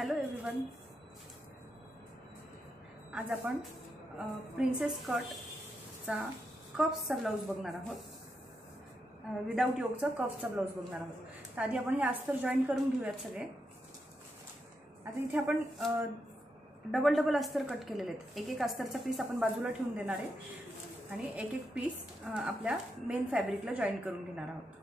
Hello everyone, आज आपण प्रिन्सेस कटचा कप्सचा ब्लाऊज बघणार आहोत। विदाउट योगचा कप्सचा ब्लाऊज बघणार आहोत। तर आधी आपण हे अस्तर जॉईन करून घेऊयात सगळे। आता इथे आपण डबल डबल अस्तर कट केलेले आहेत। एक एक अस्तरचा पीस आपण बाजूला ठेवून देणार आहे आणि एक एक पीस आपल्या मेन फॅब्रिकला जॉईन करून घेणार आहोत।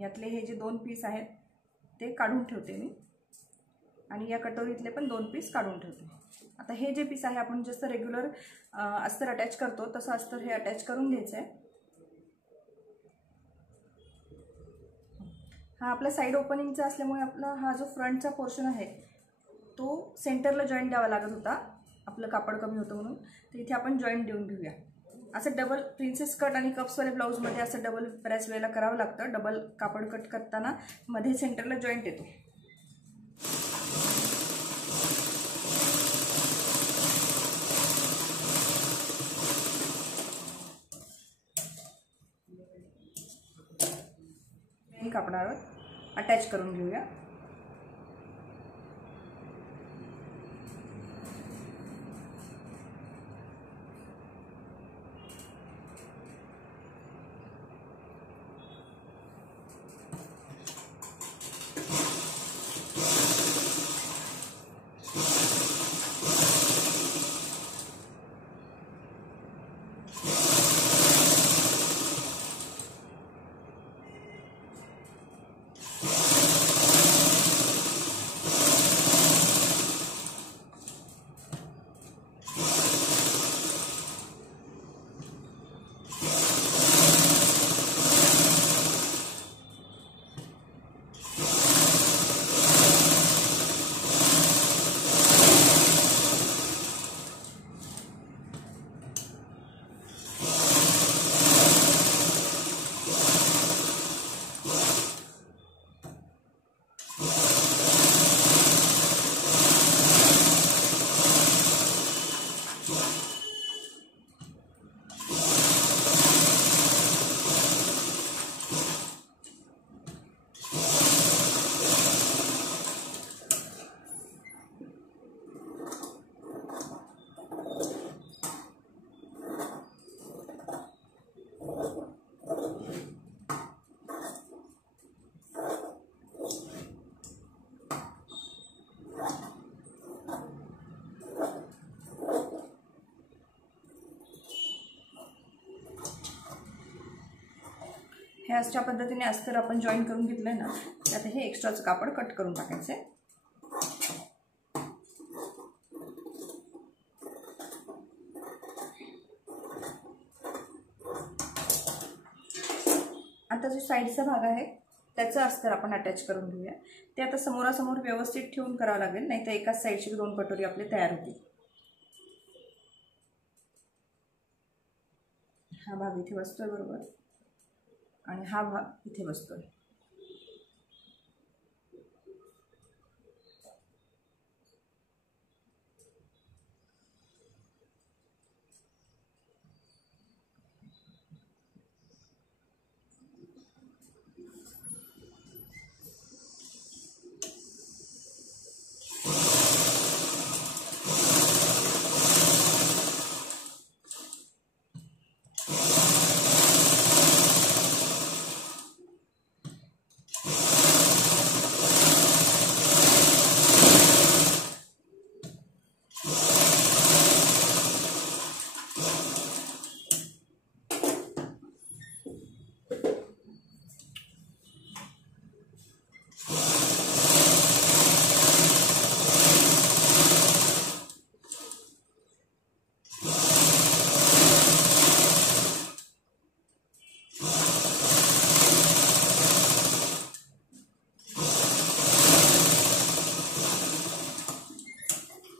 यातले हे जे दोन पीस आहेत ते काढून ठेवते मी आणि या कटोरीतले पण दोन पीस काढून ठेवते। आता हे जे पीस आहे आपण जसं रेग्युलर अस्तर अटॅच करतो तसं अस्तर हे अटॅच करून घ्यायचं आहे। हा आपला साइड ओपनिंगचा असल्यामुळे आपला हा जो फ्रंटचा पोर्शन आहे तो सेंटरला जॉईंट द्यावा लागत होता, आपलं कापड कमी होतं म्हणून। तर इथे आपण जॉईंट देऊन घेऊया। असं डबल प्रिन्सेस कट आणि कप्सवाले ब्लाऊजमध्ये असं डबल बऱ्याच वेळेला करावं लागतं। डबल कापड कट करताना मध्ये सेंटरला जॉईंट येतो। हे कापडावर अटॅच करून घेऊया। हे अशा पद्धतीने अस्तर आपण जॉईन करून घेतलंय ना, त्यात हे एक्स्ट्राचं कापड कट करून टाकायचंय। आता जो साईडचा भाग आहे त्याचं अस्तर आपण अटॅच करून घेऊया। ते आता समोरासमोर व्यवस्थित ठेवून करावं लागेल, नाहीतर एकाच साईडची दोन कटोरी आपले तयार होतील। हा भाग इथे बसतोय बरोबर आणि हा भाग इथे बसतोय।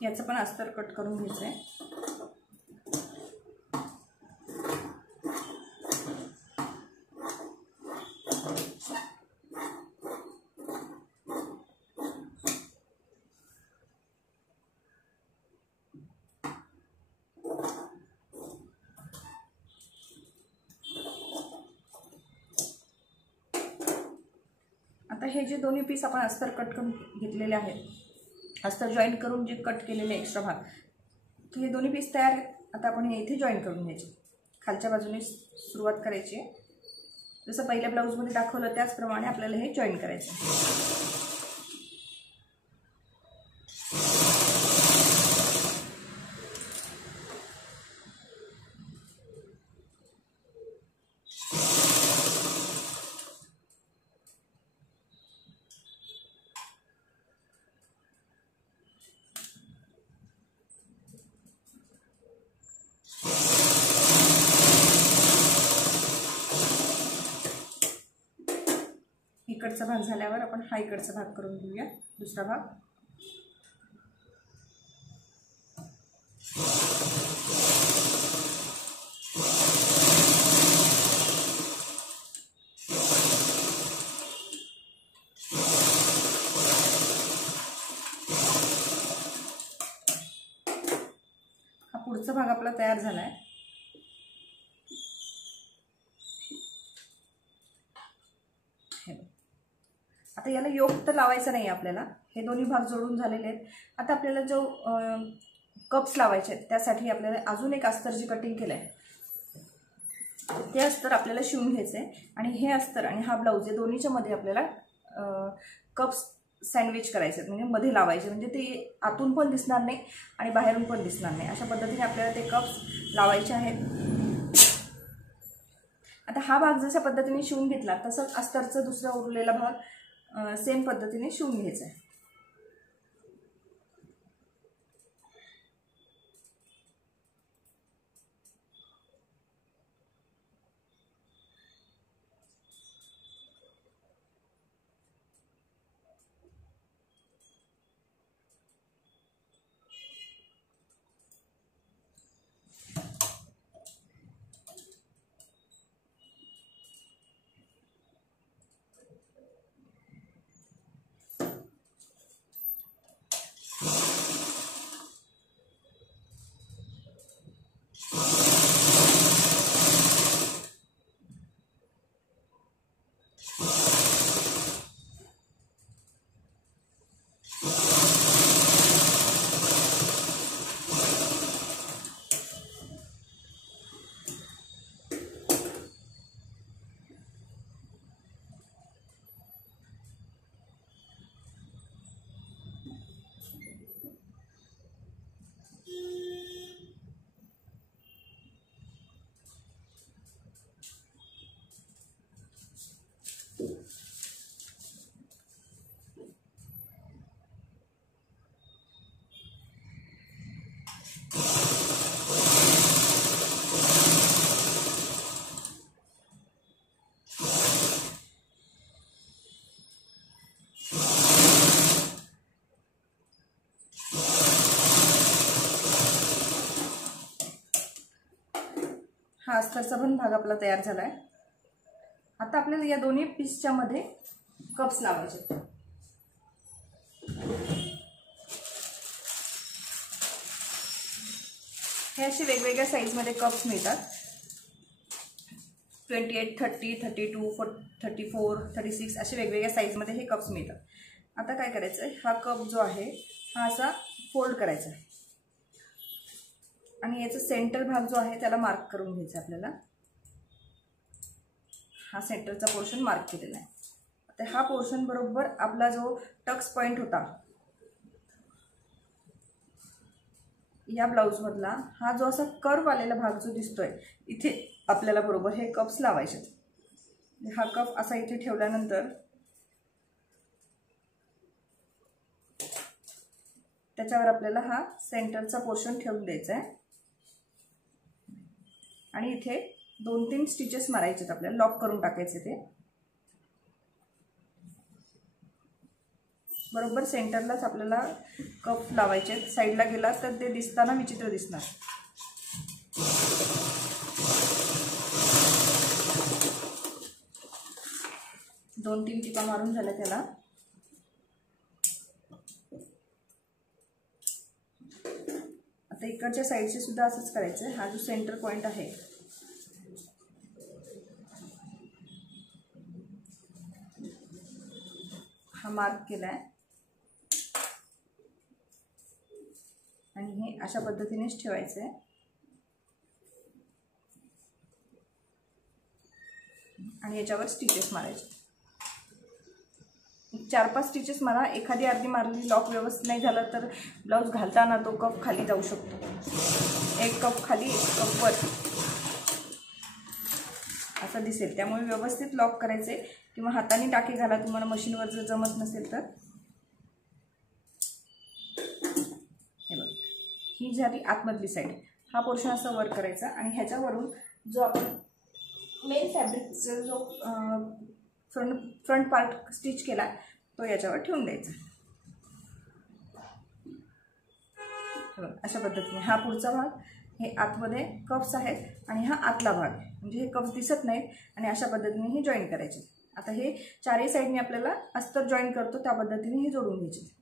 याचं पण अस्तर कट करून घ्यायचंय। आता हे जे दोन्ही पीस आपण अस्तर कट करून घेतलेले आहेत, अस्तर जॉईंट करून जे कट केलेले एक्स्ट्रा भाग, तर हे दोन्ही पीस तयार आहेत. आता आपण हे इथे जॉईन करून घ्यायचे. खालच्या बाजूने सुरुवात करायची आहे. जसं पहिल्या ब्लाऊजमध्ये दाखवलं त्याचप्रमाणे आपल्याला हे जॉईन करायचं आहे. इकडचा भाग झाल्यावर आपण हा इकडचा भाग करून घेऊया. दुसरा भाग हा पुढचा भाग आपला तयार झालाय. आता याला योक तर लावायचा नाही आपल्याला. हे दोन्ही भाग जोडून झालेले आहेत. आता आपल्याला जो कप्स लावायचे आहेत त्यासाठी आपल्याला अजून एक अस्तर जी कटिंग केलं आहे ते अस्तर आपल्याला शिवून घ्यायचं आहे. आणि हे अस्तर आणि हा ब्लाऊज या दोन्हीच्या मध्ये आपल्याला कप्स सँडविच करायचे आहेत, म्हणजे मध्ये लावायचे, म्हणजे ते आतून पण दिसणार नाही आणि बाहेरून पण दिसणार नाही. अशा पद्धतीने आपल्याला ते कप्स लावायचे आहेत. आता हा भाग जशा पद्धतीने शिवून घेतला तसंच अस्तरचा दुसरा उरलेला भाग सेम पद्धतीने शिवून घ्यायचा आहे. हा अस्तरचा पण भाग आपला तयार झालाय. आता आपल्याला या दोन्ही पीसच्या मध्ये कप्स लावायचे. हे असे वेगवेगळ्या साईजमध्ये कप्स मिळतात. 28, 30, 32, 34, 36 असे वेगवेगळ्या साईजमध्ये हे कप्स मिळतात. आता काय करायचं, हा कप जो आहे हा असा फोल्ड करायचा आहे आणि याचा सेंटर भाग जो आहे त्याला मार्क करून घ्यायचा आपल्याला. हा सेंटरचा पोर्शन मार्क केलेला आहे. आता हा पोर्शन बरोबर आपला जो टक्स पॉइंट होता या ब्लाउज मधला, हा जो असा कर्व आलेला भाग जो दिसतोय इथे आपल्याला बरोबर हे कप्स लावायचे. हा कप असा इथे ठेवल्यानंतर त्याच्यावर आपल्याला हा सेंटरचा पोर्शन ठेवून द्यायचा आहे आणि इथे 2-3 स्टिचेस मारायचे, आपल्याला लॉक करून टाकायचे. ते बरोबर सेंटरलाच आपल्याला कप लावायचे. साईडला गेला तर ते दिसताना विचित्र दिसणार. दोन तीन टिपा मारून झाल्या त्याला. आता इकडच्या साईडचे सुद्धा असंच करायचं आहे. हा जो सेंटर पॉइंट आहे हा मार्क केला आहे आणि हे अशा पद्धतीनेच ठेवायचं आहे आणि याच्यावर स्टिचेस मारायचे. 4-5 स्टिचेस मारा. एखादी अर्धी मारली, लॉक व्यवस्थित नाही झालं तर ब्लाऊज घालताना तो कप खाली जाऊ शकतो. एक कप खाली, एक कप वर असं दिसेल. त्यामुळे व्यवस्थित लॉक करायचे किंवा हाताने टाके घाला तुम्हाला मशीनवर जर जमत नसेल तर. हे बघा, ही झाली आतमधली साईड. हा पोर्शन असा वर करायचा आणि ह्याच्यावरून जो आपण मेन फॅब्रिकचा जो फ्रंट पार्ट स्टिच केला तो याच्यावर ठेवून द्यायचा. अशा पद्धतीने हा पुढचा भाग, हे आतमध्ये कप्स आहेत आणि हा आतला भाग म्हणजे हे कप्स दिसत नाहीत आणि अशा पद्धतीने हे जॉईन करायचे. आता हे चारही साईडने आपल्याला अस्तर जॉईन करतो त्या पद्धतीने हे जोडून घ्यायचे.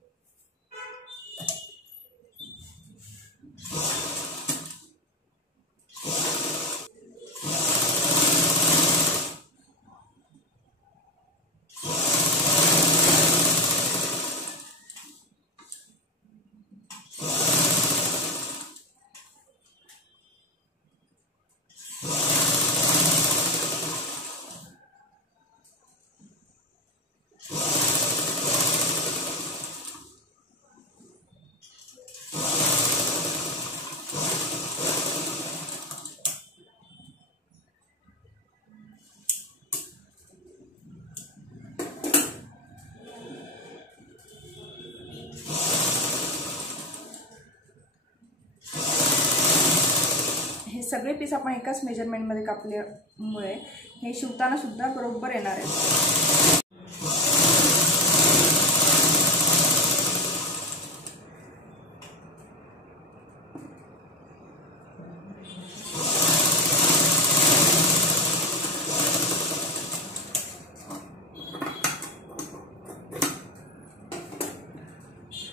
सगळे पीस आपण एकाच मेजरमेंटमध्ये कापल्यामुळे हे शिवताना सुद्धा बरोबर येणार आहे.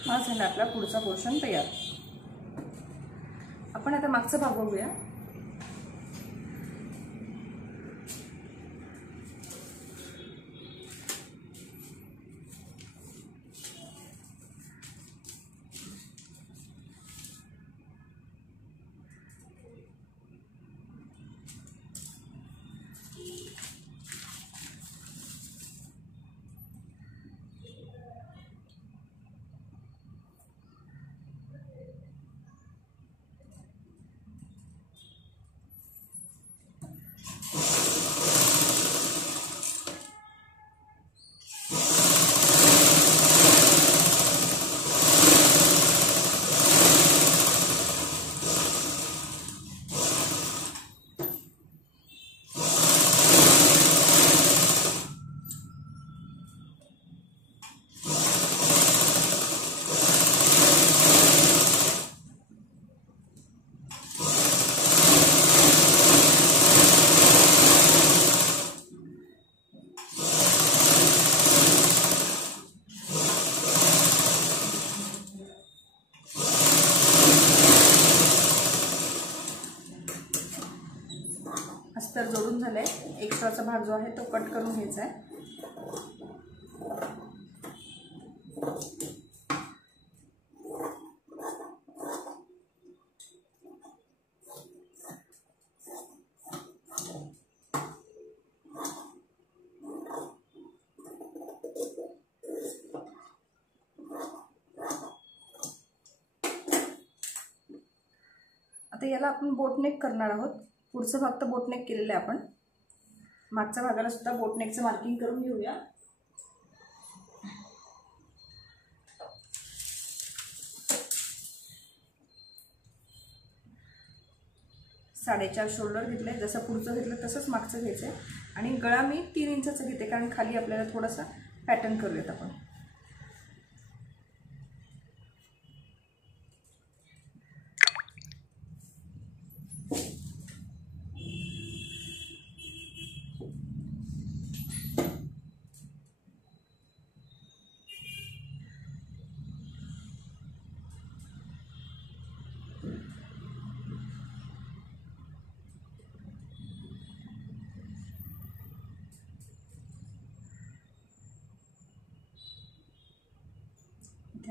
हा झाला आपला पुढचा पोर्शन तयार. आपण आता मागचा भाग बघूया. अस्तर जोडून झालंय. एक्स्ट्राचा भाग जो आहे तो कट करून घ्यायचा आहे. आता याला आपण बोटनेक करणार आहोत. पुढचं भाग तर बोटनेक केलेलं आहे आपण. मागच्या भागाला सुद्धा बोटनेकचं मार्किंग करून घेऊया. साडेचार शोल्डर घेतले. जसं पुढचं घेतलं तसंच मागचं घ्यायचं आहे आणि गळा मी 3 इंचाचा घेते कारण खाली आपल्याला थोडासा पॅटर्न करूयात आपण.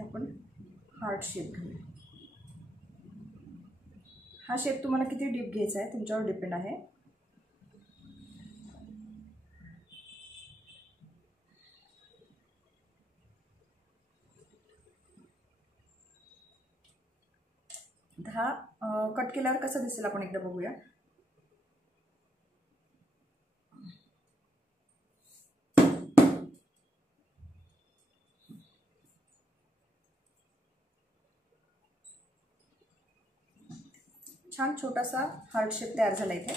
आपण हार्ट शेप घेऊया. हा शेप तुम्हाला किती डीप घ्यायचा आहे तुमच्यावर डिपेंड आहे. हा कट केल्यावर कसं दिसेल आपण एकदा बघूया. छान छोटासा हार्ट शेप तयार झाला इथे.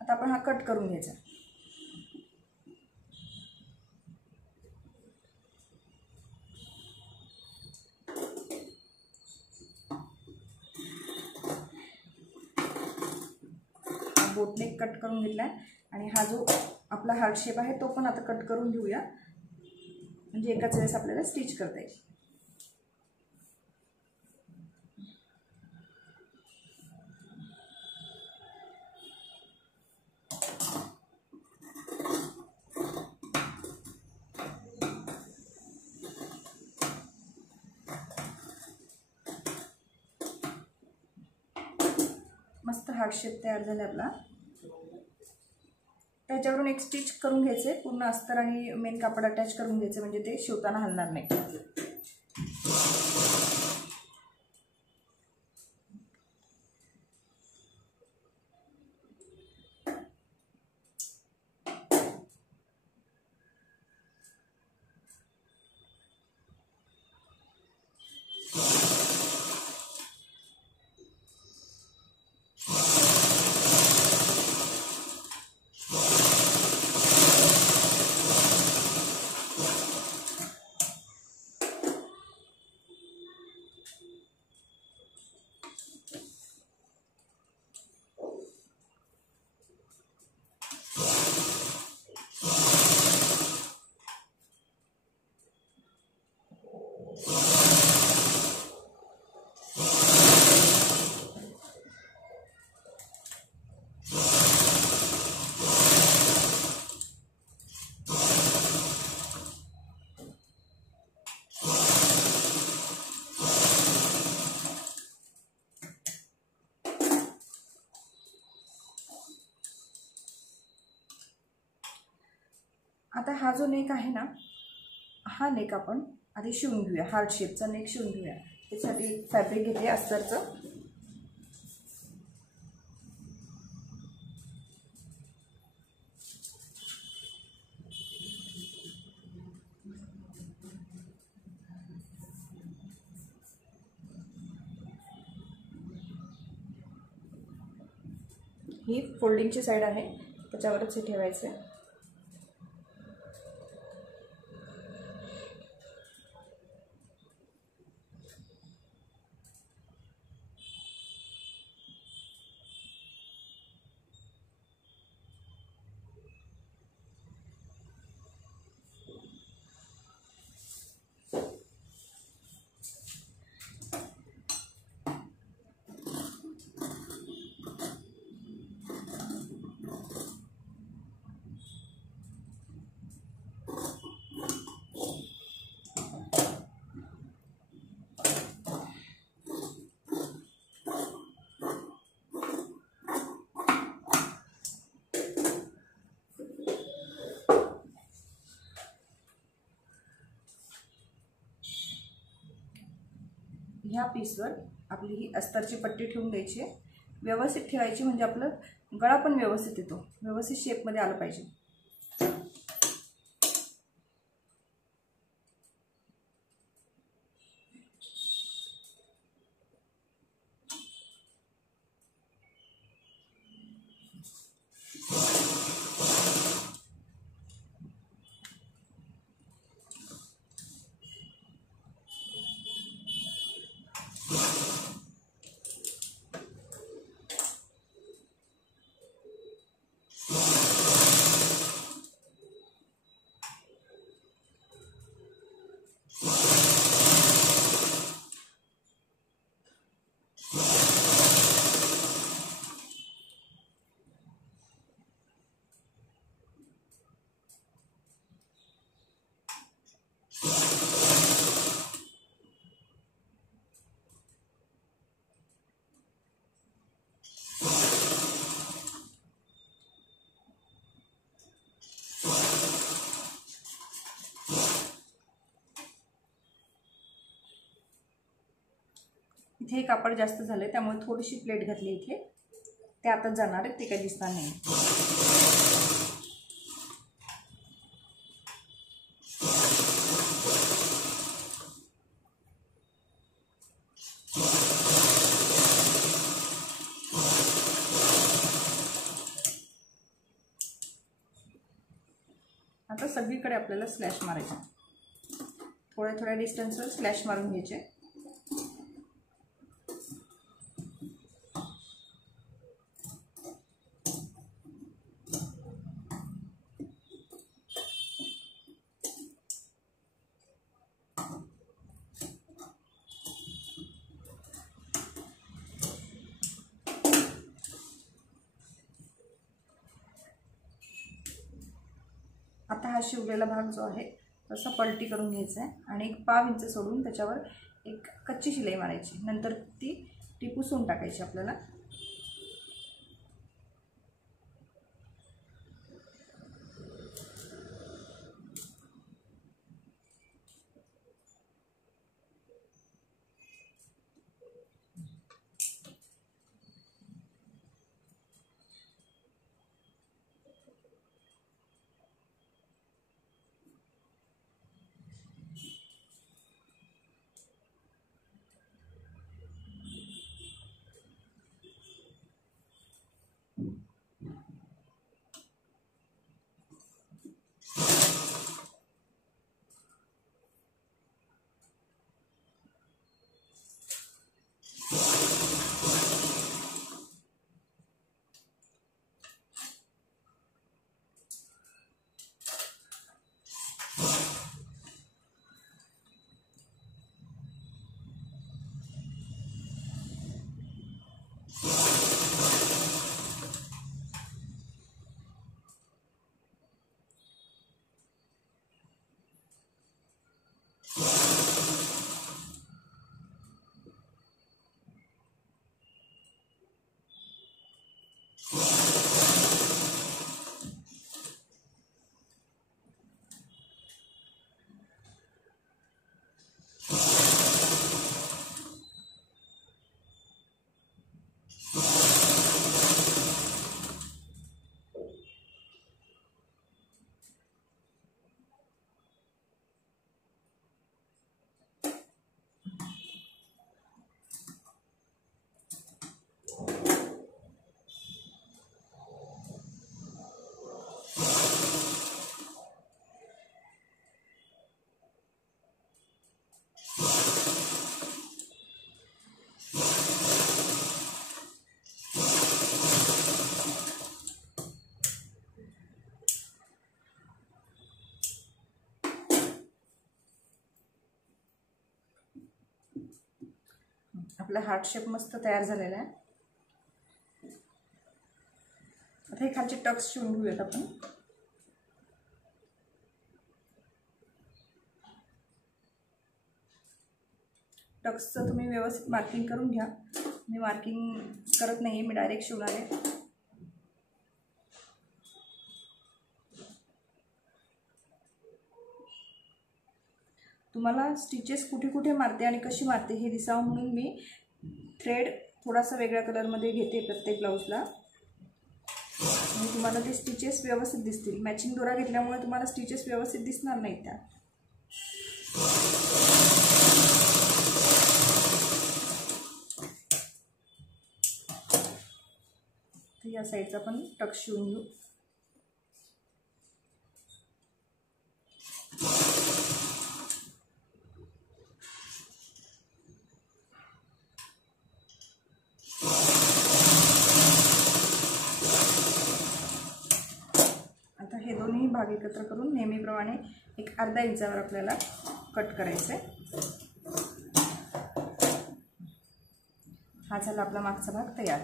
आता आपण हा कट करून घ्यायचा. बोटने कट करून घेतलाय आणि हा जो आपला हार्ट शेप आहे तो पण आता कट करून घेऊया, म्हणजे एकाच वेळेस आपल्याला स्टिच करता येईल. मस्त हार्ट शेप तयार झाला आपला. त्याच्यावरून एक स्टिच करून घ्यायचे, पूर्ण अस्तर आणि मेन कापड अटॅच करून घ्यायचे, म्हणजे ते शिवताना हलणार नाही. आता हा जो नेक आहे ना, हा नेक आपण आधी शिवून घेऊया. हार्ट शेपचा नेक शिवून घेऊया. त्यासाठी फॅब्रिक घेते अस्तरचं. ही फोल्डिंगची साईड आहे, त्याच्यावरच हे ठेवायचं आहे. ह्या पीसवर आपली ही अस्तरची पट्टी ठेवून द्यायची आहे. व्यवस्थित ठेवायची, म्हणजे आपलं गळा पण व्यवस्थित येतो, व्यवस्थित शेपमध्ये आलं पाहिजे. इथे कापड जास्त झालं त्यामुळे थोडीशी प्लेट घातली इथे, ते आताच जाणार आहे, ते काही दिसणार नाही. आता सगळीकडे आपल्याला स्लॅश मारायचे, थोड्या थोड्या डिस्टन्सवर स्लॅश मारून घ्यायचे. आता हा शिवलेला भाग जो आहे तसा पलटी करून घ्यायचा आहे आणि 1 पाव इंच सोडून त्याच्यावर एक कच्ची शिलाई मारायची, नंतर ती पुसून टाकायची आपल्याला. आपला हार्ट शेप मस्त तयार झालेला आहे. आता हे खालचे टक्स शिवून घेऊयात आपण. टक्सचं तुम्ही व्यवस्थित मार्किंग करून घ्या. मी मार्किंग करत नाही, मी डायरेक्ट शिवणार आहे. तुम्हाला स्टिचेस कुठे कुठे मारते आणि कशी मारते हे दिसावं म्हणून मी थ्रेड थोडासा वेगळ्या कलरमध्ये घेते प्रत्येक ब्लाऊजला, आणि तुम्हाला ते स्टिचेस व्यवस्थित दिसतील. मॅचिंग दोरा घेतल्यामुळे तुम्हाला स्टिचेस व्यवस्थित दिसणार नाहीत त्या. या साईडचा पण टक्स शिवून घेऊ. आता हे दोन्ही भाग एकत्र करून नेहमीप्रमाणे एक अर्धा इंचावर आपल्याला कट करायचं आहे. हा झाला आपला मागचा भाग तयार.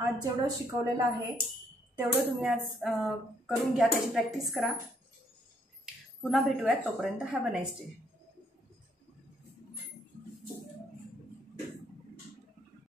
आज जेवढं शिकवलेलं आहे तेवढं तुम्ही आज करून घ्या, त्याची प्रॅक्टिस करा. पुन्हा भेटूयात, तोपर्यंत हॅव अ नाईस डे.